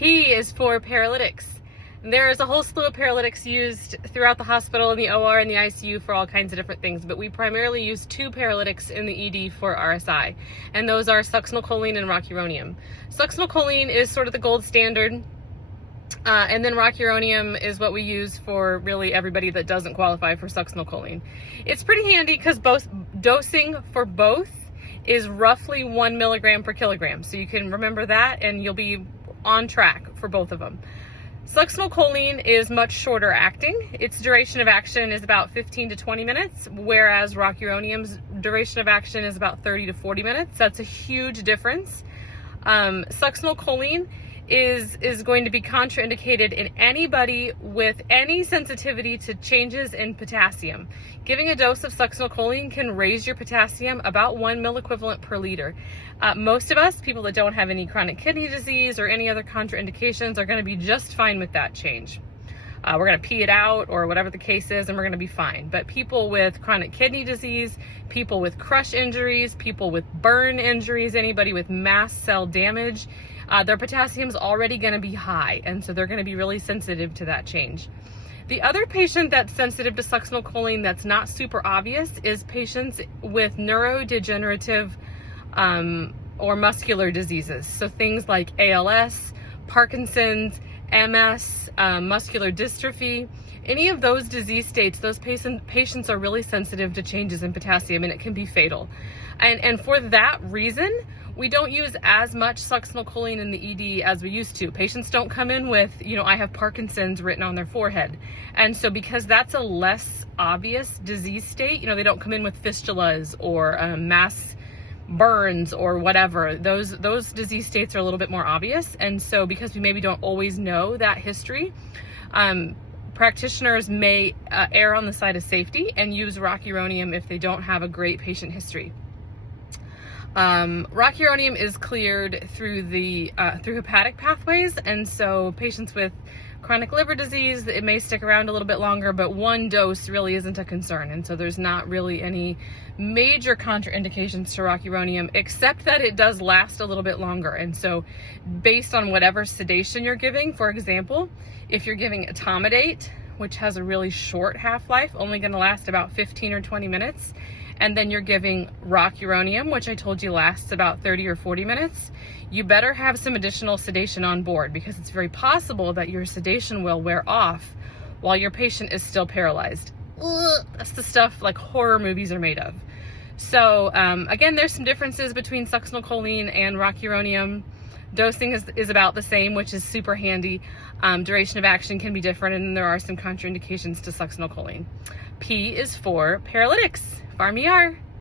P is for paralytics. There is a whole slew of paralytics used throughout the hospital, in the OR, and the ICU for all kinds of different things, but we primarily use two paralytics in the ED for RSI, and those are succinylcholine and rocuronium. Succinylcholine is sort of the gold standard, and then rocuronium is what we use for really everybody that doesn't qualify for succinylcholine. It's pretty handy because both dosing for both is roughly 1 milligram per kilogram, so you can remember that and you'll be on track for both of them. Succinylcholine is much shorter acting. Its duration of action is about 15 to 20 minutes, whereas rocuronium's duration of action is about 30 to 40 minutes. That's a huge difference. Succinylcholine is going to be contraindicated in anybody with any sensitivity to changes in potassium. Giving a dose of succinylcholine can raise your potassium about 1 milliequivalent per liter. Most of us, people that don't have any chronic kidney disease or any other contraindications, are going to be just fine with that change. We're going to pee it out or whatever the case is, and we're going to be fine. But people with chronic kidney disease, people with crush injuries, people with burn injuries, anybody with mast cell damage, their potassium is already going to be high, and so they're going to be really sensitive to that change. The other patient that's sensitive to succinylcholine that's not super obvious is patients with neurodegenerative or muscular diseases. So things like ALS, Parkinson's, MS, muscular dystrophy, any of those disease states, those patients are really sensitive to changes in potassium, and it can be fatal. And for that reason, we don't use as much succinylcholine in the ED as we used to. Patients don't come in with, I have Parkinson's written on their forehead. And so because that's a less obvious disease state, they don't come in with fistulas or mass burns or whatever. Those disease states are a little bit more obvious. And so because we maybe don't always know that history, practitioners may err on the side of safety and use rocuronium if they don't have a great patient history. Rocuronium is cleared through through hepatic pathways, and so patients with chronic liver disease, it may stick around a little bit longer, but one dose really isn't a concern, and so there's not really any major contraindications to rocuronium, except that it does last a little bit longer. And so based on whatever sedation you're giving, for example, if you're giving etomidate, which has a really short half-life, only going to last about 15 or 20 minutes, and then you're giving rocuronium, which I told you lasts about 30 or 40 minutes, you better have some additional sedation on board, because it's very possible that your sedation will wear off while your patient is still paralyzed. Ugh, that's the stuff like horror movies are made of. So again, there's some differences between succinylcholine and rocuronium. Dosing is about the same, which is super handy. Duration of action can be different, and there are some contraindications to succinylcholine. P is for paralytics. Farm ER.